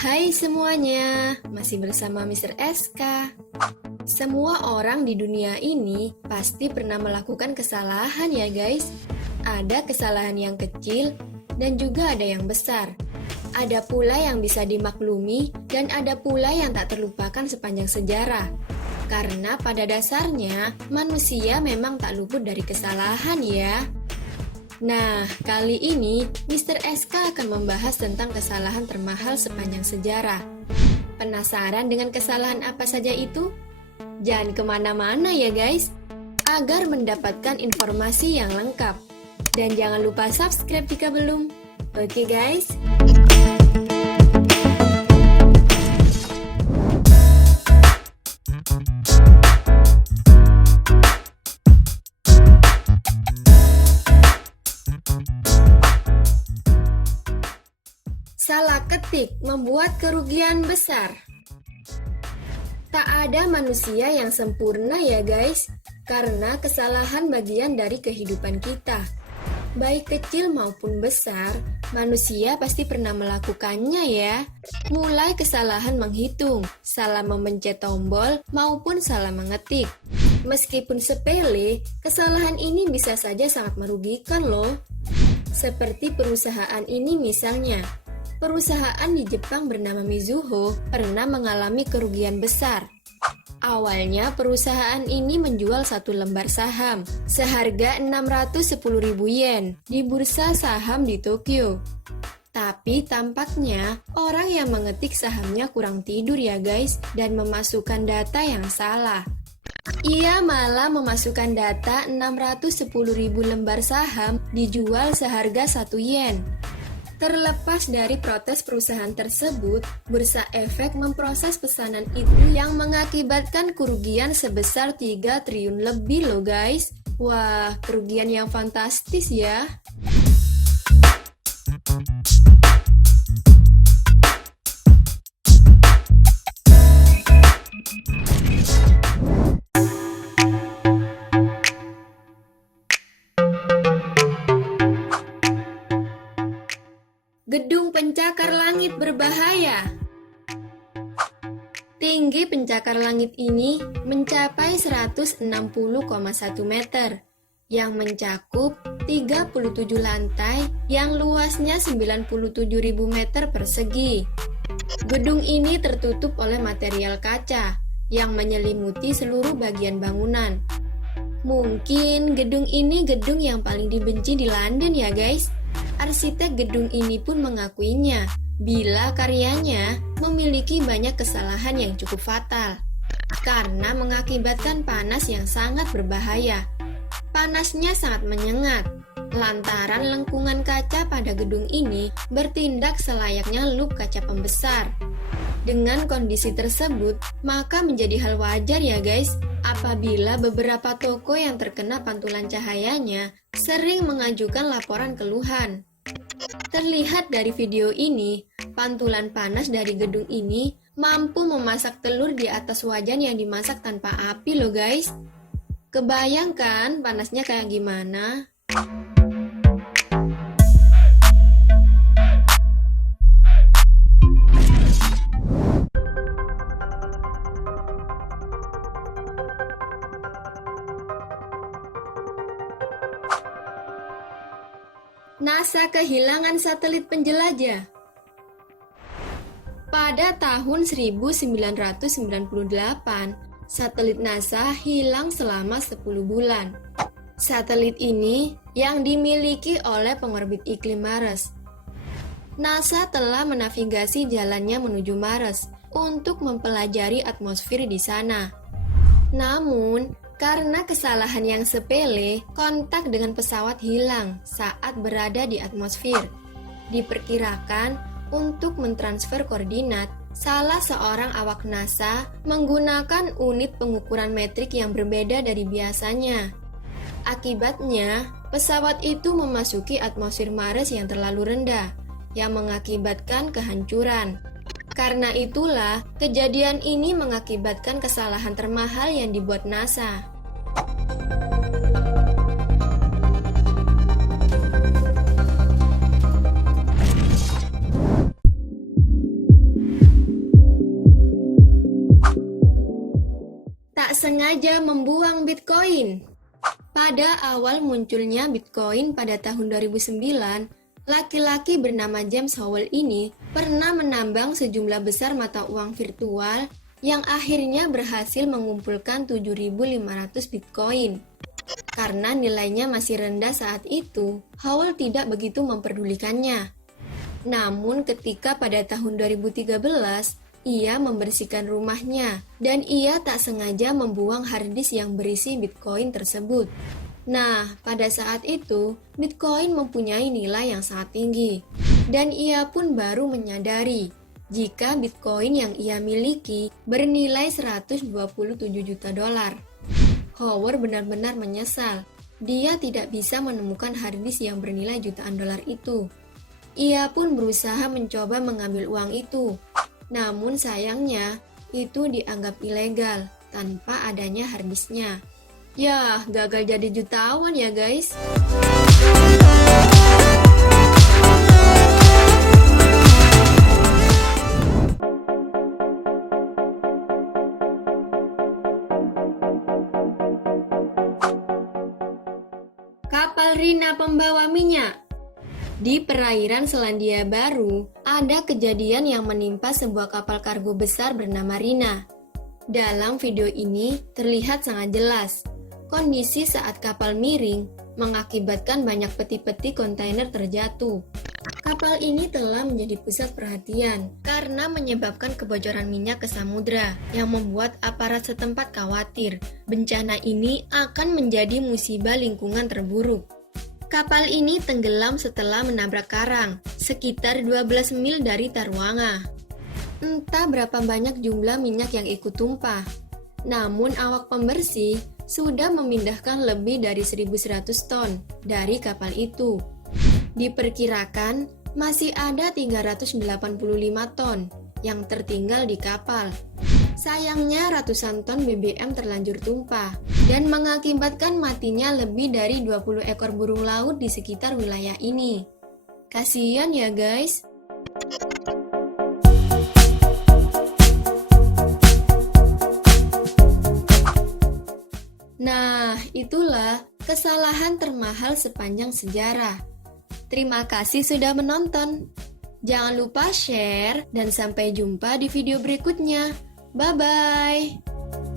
Hai semuanya, masih bersama Mr. SK. Semua orang di dunia ini pasti pernah melakukan kesalahan ya guys. Ada kesalahan yang kecil dan juga ada yang besar. Ada pula yang bisa dimaklumi dan ada pula yang tak terlupakan sepanjang sejarah. Karena pada dasarnya manusia memang tak luput dari kesalahan ya. Nah, kali ini Mr. SK akan membahas tentang kesalahan termahal sepanjang sejarah. Penasaran dengan kesalahan apa saja itu? Jangan kemana-mana ya guys, agar mendapatkan informasi yang lengkap. Dan jangan lupa subscribe jika belum. Oke guys? Salah ketik membuat kerugian besar. Tak ada manusia yang sempurna ya guys, karena kesalahan bagian dari kehidupan kita. Baik kecil maupun besar, manusia pasti pernah melakukannya ya. Mulai kesalahan menghitung, salah memencet tombol, maupun salah mengetik. Meskipun sepele, kesalahan ini bisa saja sangat merugikan loh. Seperti perusahaan ini misalnya. Perusahaan di Jepang bernama Mizuho pernah mengalami kerugian besar. Awalnya perusahaan ini menjual satu lembar saham seharga 610.000 yen di bursa saham di Tokyo. Tapi tampaknya orang yang mengetik sahamnya kurang tidur ya guys dan memasukkan data yang salah. Ia malah memasukkan data 610.000 lembar saham dijual seharga 1 yen. Terlepas dari protes perusahaan tersebut, Bursa Efek memproses pesanan itu yang mengakibatkan kerugian sebesar 3 triliun lebih loh guys. Wah, kerugian yang fantastis ya. Gedung pencakar langit berbahaya. Tinggi pencakar langit ini mencapai 160,1 meter, yang mencakup 37 lantai yang luasnya 97.000 meter persegi. Gedung ini tertutup oleh material kaca yang menyelimuti seluruh bagian bangunan. Mungkin gedung ini gedung yang paling dibenci di London ya guys. Arsitek gedung ini pun mengakuinya bila karyanya memiliki banyak kesalahan yang cukup fatal karena mengakibatkan panas yang sangat berbahaya. Panasnya sangat menyengat lantaran lengkungan kaca pada gedung ini bertindak selayaknya lup kaca pembesar. Dengan kondisi tersebut, maka menjadi hal wajar ya guys apabila beberapa toko yang terkena pantulan cahayanya sering mengajukan laporan keluhan. Terlihat dari video ini, pantulan panas dari gedung ini mampu memasak telur di atas wajan yang dimasak tanpa api loh guys. Kebayangkan panasnya kayak gimana? NASA kehilangan satelit penjelajah. Pada tahun 1998, satelit NASA hilang selama 10 bulan. Satelit ini yang dimiliki oleh pengorbit iklim Mars. NASA telah menavigasi jalannya menuju Mars untuk mempelajari atmosfer di sana. Namun, karena kesalahan yang sepele, kontak dengan pesawat hilang saat berada di atmosfer. Diperkirakan untuk mentransfer koordinat, salah seorang awak NASA menggunakan unit pengukuran metrik yang berbeda dari biasanya. Akibatnya, pesawat itu memasuki atmosfer Mars yang terlalu rendah, yang mengakibatkan kehancuran. Karena itulah, kejadian ini mengakibatkan kesalahan termahal yang dibuat NASA. tak sengaja membuang Bitcoin. Pada awal munculnya Bitcoin pada tahun 2009, laki-laki bernama James Howell ini pernah menambang sejumlah besar mata uang virtual yang akhirnya berhasil mengumpulkan 7.500 Bitcoin. Karena nilainya masih rendah saat itu, Howell tidak begitu memperdulikannya. Namun ketika pada tahun 2013, ia membersihkan rumahnya dan ia tak sengaja membuang harddisk yang berisi Bitcoin tersebut. Nah, pada saat itu, Bitcoin mempunyai nilai yang sangat tinggi dan ia pun baru menyadari jika Bitcoin yang ia miliki bernilai 127 juta dolar. Howard benar-benar menyesal. Dia tidak bisa menemukan harddisk yang bernilai jutaan dolar itu. Ia pun berusaha mencoba mengambil uang itu. Namun sayangnya, itu dianggap ilegal tanpa adanya harddisknya. Yah, gagal jadi jutawan ya guys. Kapal Rina pembawa minyak. Di perairan Selandia Baru, ada kejadian yang menimpa sebuah kapal kargo besar bernama Rina. Dalam video ini terlihat sangat jelas, kondisi saat kapal miring mengakibatkan banyak peti-peti kontainer terjatuh. Kapal ini telah menjadi pusat perhatian karena menyebabkan kebocoran minyak ke samudra yang membuat aparat setempat khawatir bencana ini akan menjadi musibah lingkungan terburuk. Kapal ini tenggelam setelah menabrak karang, sekitar 12 mil dari Tarwanga. Entah berapa banyak jumlah minyak yang ikut tumpah. Namun awak pembersih sudah memindahkan lebih dari 1.100 ton dari kapal itu. Diperkirakan masih ada 385 ton yang tertinggal di kapal. Sayangnya ratusan ton BBM terlanjur tumpah dan mengakibatkan matinya lebih dari 20 ekor burung laut di sekitar wilayah ini. Kasian ya guys. Nah, itulah kesalahan termahal sepanjang sejarah. Terima kasih sudah menonton. Jangan lupa share dan sampai jumpa di video berikutnya. Bye-bye.